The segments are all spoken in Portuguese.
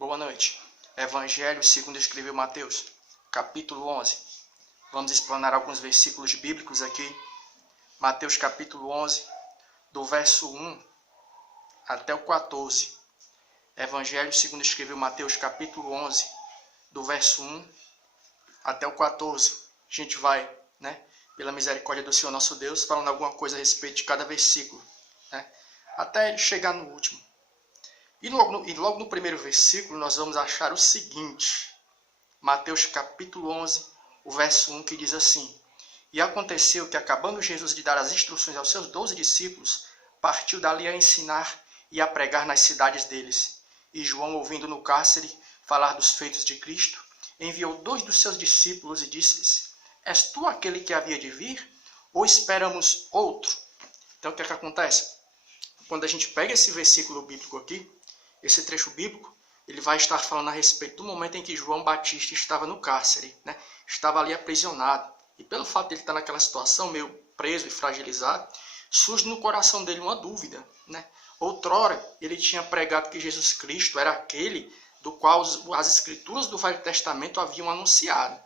Boa noite. Evangelho segundo escreveu Mateus, capítulo 11. Vamos explanar alguns versículos bíblicos aqui. Mateus capítulo 11, do verso 1 até o 14. Evangelho segundo escreveu Mateus capítulo 11, do verso 1 até o 14. A gente vai, pela misericórdia do Senhor nosso Deus, falando alguma coisa a respeito de cada versículo, até chegar no último. E logo no primeiro versículo nós vamos achar o seguinte, Mateus capítulo 11, o verso 1, que diz assim: E aconteceu que, acabando Jesus de dar as instruções aos seus 12 discípulos, partiu dali a ensinar e a pregar nas cidades deles. E João, ouvindo no cárcere falar dos feitos de Cristo, enviou 2 dos seus discípulos e disse-lhes: És tu aquele que havia de vir, ou esperamos outro? Então o que é que acontece? Quando a gente pega esse versículo bíblico aqui, esse trecho bíblico, ele vai estar falando a respeito do momento em que João Batista estava no cárcere, estava ali aprisionado. E pelo fato de ele estar naquela situação, meio preso e fragilizado, surge no coração dele uma dúvida. Outrora, ele tinha pregado que Jesus Cristo era aquele do qual as escrituras do Velho Testamento haviam anunciado.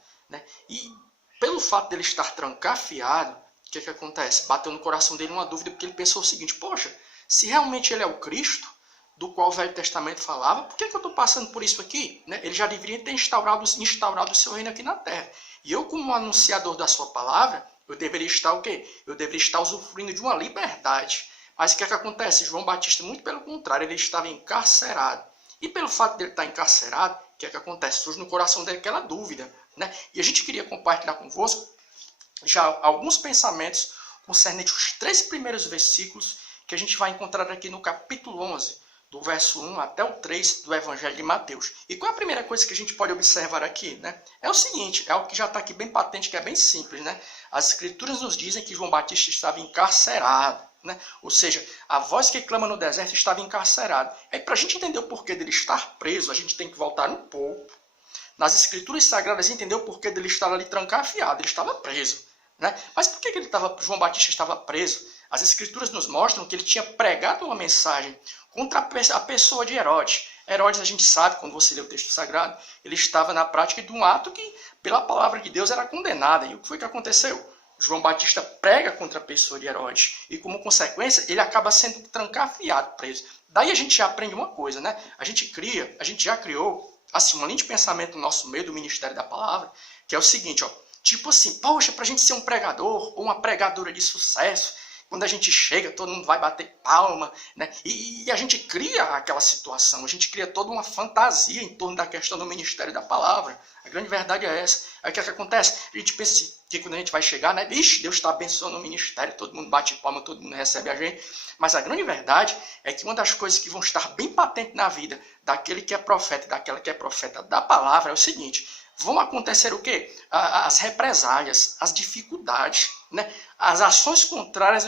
E pelo fato de ele estar trancafiado, o que acontece? Bateu no coração dele uma dúvida, porque ele pensou o seguinte: poxa, se realmente ele é o Cristo do qual o Velho Testamento falava, por que eu estou passando por isso aqui? Ele já deveria ter instaurado o seu reino aqui na terra. E eu, como anunciador da sua palavra, eu deveria estar o quê? Eu deveria estar usufruindo de uma liberdade. Mas o que acontece? João Batista, muito pelo contrário, ele estava encarcerado. E pelo fato de ele estar encarcerado, o que acontece? Surge no coração dele aquela dúvida. E a gente queria compartilhar convosco já alguns pensamentos concernentes aos 3 primeiros versículos que a gente vai encontrar aqui no capítulo 11, do verso 1 até o 3 do Evangelho de Mateus. E qual é a primeira coisa que a gente pode observar aqui? É o seguinte, é algo que já está aqui bem patente, que é bem simples. As Escrituras nos dizem que João Batista estava encarcerado. Ou seja, a voz que clama no deserto estava encarcerado. E para a gente entender o porquê dele estar preso, a gente tem que voltar um pouco nas Escrituras Sagradas e entender o porquê dele estar ali trancafiado. Ele estava preso. Mas por que João Batista estava preso? As Escrituras nos mostram que ele tinha pregado uma mensagem contra a pessoa de Herodes. Herodes, a gente sabe, quando você lê o texto sagrado, ele estava na prática de um ato que, pela palavra de Deus, era condenado. E o que foi que aconteceu? João Batista prega contra a pessoa de Herodes. E, como consequência, ele acaba sendo trancafiado, preso. Daí a gente já aprende uma coisa, A gente já criou, assim, uma linha de pensamento no nosso meio do ministério da palavra, que é o seguinte, tipo assim, poxa, para a gente ser um pregador ou uma pregadora de sucesso, quando a gente chega, todo mundo vai bater palma, E a gente cria aquela situação, a gente cria toda uma fantasia em torno da questão do ministério da palavra. A grande verdade é essa. Aí o que acontece? A gente pensa assim, que quando a gente vai chegar, Vixe, Deus está abençoando o ministério, todo mundo bate palma, todo mundo recebe a gente. Mas a grande verdade é que uma das coisas que vão estar bem patente na vida daquele que é profeta e daquela que é profeta da palavra é o seguinte: vão acontecer o quê? As represálias, as dificuldades, as ações contrárias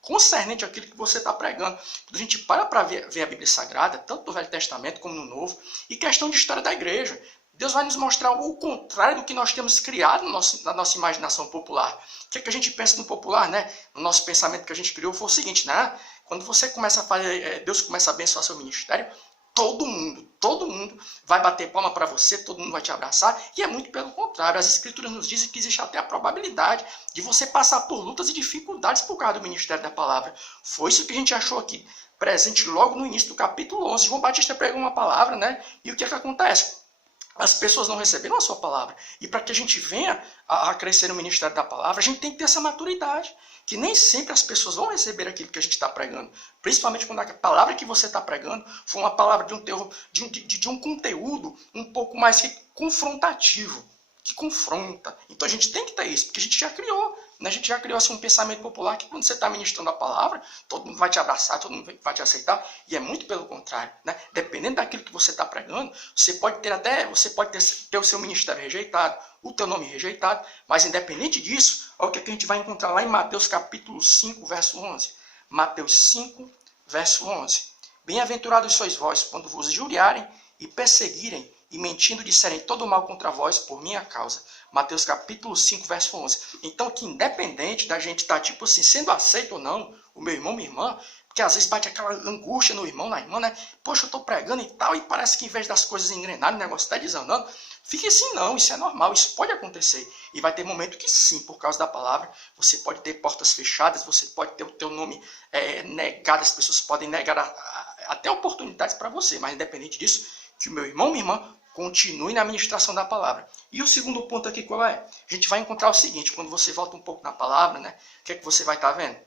concernente àquilo que você está pregando. Quando a gente para ver a Bíblia Sagrada, tanto no Velho Testamento como no Novo, e questão de história da igreja, Deus vai nos mostrar o contrário do que nós temos criado na nossa imaginação popular. O que a gente pensa no popular, No nosso pensamento que a gente criou foi o seguinte, Quando você começa a fazer, Deus começa a abençoar seu ministério, todo mundo vai bater palma para você, todo mundo vai te abraçar, e é muito pelo contrário. As Escrituras nos dizem que existe até a probabilidade de você passar por lutas e dificuldades por causa do ministério da palavra. Foi isso que a gente achou aqui, presente logo no início do capítulo 11. João Batista pregou uma palavra, e o que acontece? As pessoas não receberam a sua palavra. E para que a gente venha a crescer no ministério da palavra, a gente tem que ter essa maturidade. Que nem sempre as pessoas vão receber aquilo que a gente está pregando. Principalmente quando a palavra que você está pregando for uma palavra de um conteúdo um pouco mais confrontativo. Que confronta. Então a gente tem que ter isso, porque a gente já criou. A gente já criou assim, um pensamento popular que quando você está ministrando a palavra, todo mundo vai te abraçar, todo mundo vai te aceitar. E é muito pelo contrário. Dependendo daquilo que você está pregando, você pode ter o seu ministério rejeitado, o teu nome rejeitado, mas independente disso, olha o que a gente vai encontrar lá em Mateus capítulo 5, verso 11. Mateus 5, verso 11. Bem-aventurados sois vós, quando vos injuriarem e perseguirem, e mentindo disserem todo mal contra vós por minha causa. Mateus capítulo 5, verso 11. Então, que independente da gente estar, tipo assim, sendo aceito ou não, o meu irmão, minha irmã, Porque às vezes bate aquela angústia no irmão, na irmã, né? Poxa, eu estou pregando e tal, e parece que em vez das coisas engrenarem, o negócio está desandando. Fique assim, não, isso é normal, isso pode acontecer. E vai ter momento que sim, por causa da palavra, você pode ter portas fechadas, você pode ter o teu nome negado, as pessoas podem negar até oportunidades para você, mas independente disso, que o meu irmão, minha irmã, continue na administração da palavra. E o segundo ponto aqui qual é? A gente vai encontrar o seguinte, quando você volta um pouco na palavra, né? O que é que você vai estar vendo?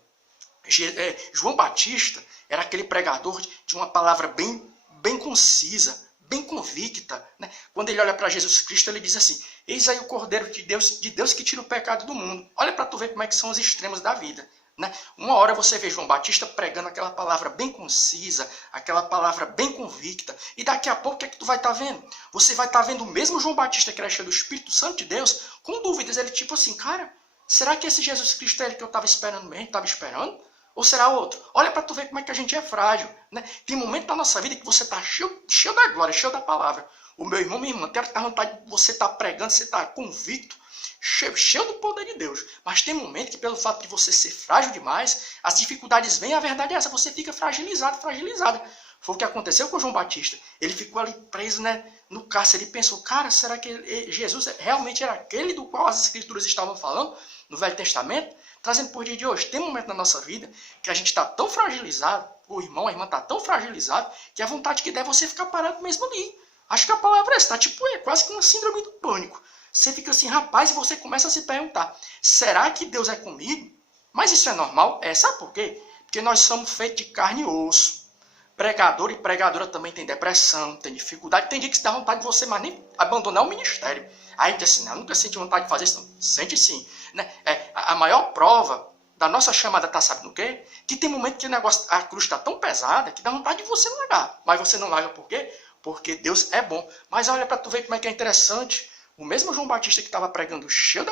João Batista era aquele pregador de uma palavra bem concisa, bem convicta, né? Quando ele olha para Jesus Cristo, ele diz assim: eis aí o Cordeiro de Deus que tira o pecado do mundo. Olha para tu ver como é que são os extremos da vida, né? Uma hora você vê João Batista pregando aquela palavra bem concisa, aquela palavra bem convicta, e daqui a pouco o que é que tu vai estar vendo? Você vai estar vendo o mesmo João Batista que era cheio do Espírito Santo de Deus, com dúvidas. Ele tipo assim, cara, será que esse Jesus Cristo é ele que eu estava esperando mesmo? Estava esperando? Ou será outro? Olha para tu ver como é que a gente é frágil, né? Tem momento da nossa vida que você está cheio da glória, cheio da palavra. O meu irmão, minha irmã, tem a vontade de você estar pregando, você está convicto, cheio do poder de Deus. Mas tem momento que pelo fato de você ser frágil demais, as dificuldades vêm, a verdade é essa, você fica fragilizada. Foi o que aconteceu com João Batista. Ele ficou ali preso, né, no cárcere. Ele pensou, cara, será que Jesus realmente era aquele do qual as escrituras estavam falando no Velho Testamento? Trazendo por dia de hoje, tem um momento na nossa vida que a gente está tão fragilizado, o irmão, a irmã está tão fragilizado, que a vontade que der é você ficar parado mesmo ali. Acho que a palavra é essa, tá? Tipo, é quase que uma síndrome do pânico. Você fica assim, rapaz, e você começa a se perguntar, será que Deus é comigo? Mas isso é normal? Sabe por quê? Porque nós somos feitos de carne e osso. Pregador e pregadora também tem depressão, tem dificuldade, tem dia que se dá vontade de você, mas nem abandonar o ministério. Aí diz assim, não, nunca senti vontade de fazer isso, não. Sente sim. Né? A maior prova da nossa chamada está, sabe no quê? Que tem momento que o negócio, a cruz está tão pesada que dá vontade de você largar. Mas você não larga por quê? Porque Deus é bom. Mas olha para tu ver como é que é interessante. O mesmo João Batista que estava pregando cheio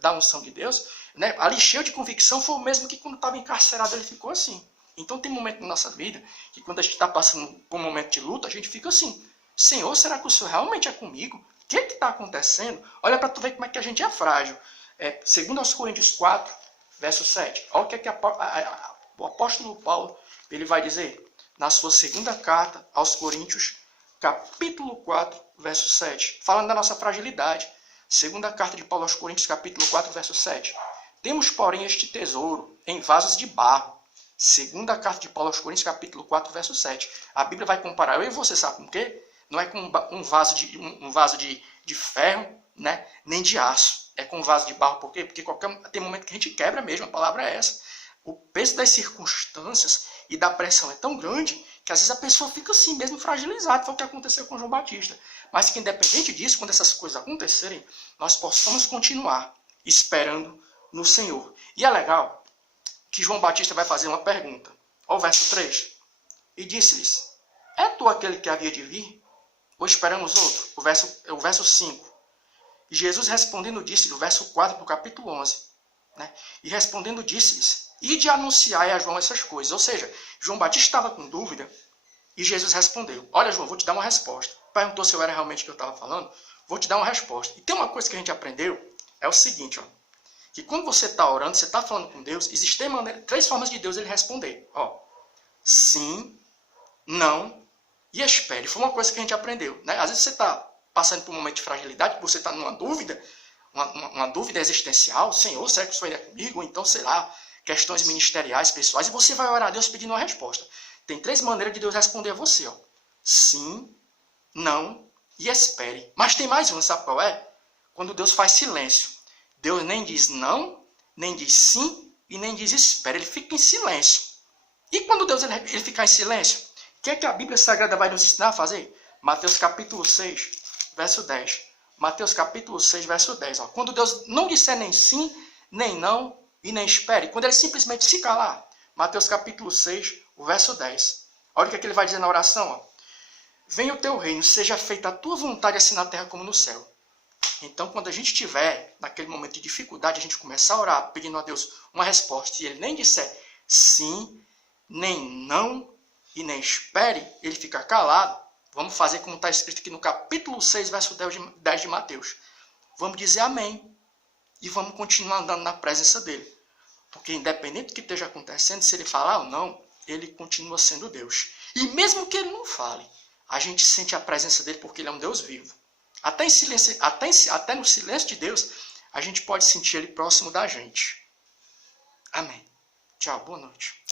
da unção de Deus, né? Ali cheio de convicção, foi o mesmo que quando estava encarcerado ele ficou assim. Então tem momento na nossa vida que quando a gente está passando por um momento de luta, a gente fica assim, Senhor, será que o Senhor realmente é comigo? O que está acontecendo? Olha para tu ver como é que a gente é frágil. Segundo aos Coríntios 4, verso 7. Olha o que o apóstolo Paulo ele vai dizer na sua segunda carta aos Coríntios, capítulo 4, verso 7. Falando da nossa fragilidade. Segunda carta de Paulo aos Coríntios, capítulo 4, verso 7. Temos, porém, este tesouro em vasos de barro. Segunda carta de Paulo aos Coríntios, capítulo 4, verso 7. A Bíblia vai comparar eu e você, sabe com o quê? Não é com um vaso de ferro, né? Nem de aço. É com um vaso de barro. Por quê? Porque tem momento que a gente quebra mesmo, a palavra é essa. O peso das circunstâncias e da pressão é tão grande que às vezes a pessoa fica assim mesmo fragilizada. Foi o que aconteceu com João Batista. Mas que independente disso, quando essas coisas acontecerem, nós possamos continuar esperando no Senhor. E é legal que João Batista vai fazer uma pergunta. Olha o verso 3. E disse-lhes, é tu aquele que havia de vir? Ou esperamos outro? O verso 5. E Jesus respondendo disse, do verso 4 do capítulo 11. Né? E respondendo disse-lhes, ide anunciai a João essas coisas. Ou seja, João Batista estava com dúvida e Jesus respondeu, olha João, vou te dar uma resposta. Perguntou se eu era realmente o que eu estava falando, vou te dar uma resposta. E tem uma coisa que a gente aprendeu, é o seguinte, ó. Que quando você está orando, você está falando com Deus, existem 3 formas de Deus ele responder. Ó, sim, não e espere. Foi uma coisa que a gente aprendeu. Né? Às vezes você está passando por um momento de fragilidade, você está numa dúvida, uma dúvida existencial. Senhor, será que o Senhor é comigo? Ou então, sei lá, questões ministeriais, pessoais. E você vai orar a Deus pedindo uma resposta. Tem 3 maneiras de Deus responder a você. Ó. Sim, não e espere. Mas tem mais uma, sabe qual é? Quando Deus faz silêncio. Deus nem diz não, nem diz sim e nem diz espera. Ele fica em silêncio. E quando Deus ele ficar em silêncio, o que é que a Bíblia Sagrada vai nos ensinar a fazer? Mateus capítulo 6, verso 10. Mateus capítulo 6, verso 10. Ó. Quando Deus não disser nem sim, nem não e nem espere. Quando ele simplesmente se calar. Mateus capítulo 6, o verso 10. Olha o que é que ele vai dizer na oração. Ó. Venha o teu reino, seja feita a tua vontade assim na terra como no céu. Então, quando a gente estiver naquele momento de dificuldade, a gente começar a orar, pedindo a Deus uma resposta, e ele nem disser sim, nem não, e nem espere, ele fica calado, vamos fazer como está escrito aqui no capítulo 6, verso 10 de Mateus. Vamos dizer amém, e vamos continuar andando na presença dele. Porque independente do que esteja acontecendo, se ele falar ou não, ele continua sendo Deus. E mesmo que ele não fale, a gente sente a presença dele porque ele é um Deus vivo. Até no silêncio de Deus, a gente pode sentir ele próximo da gente. Amém. Tchau, boa noite.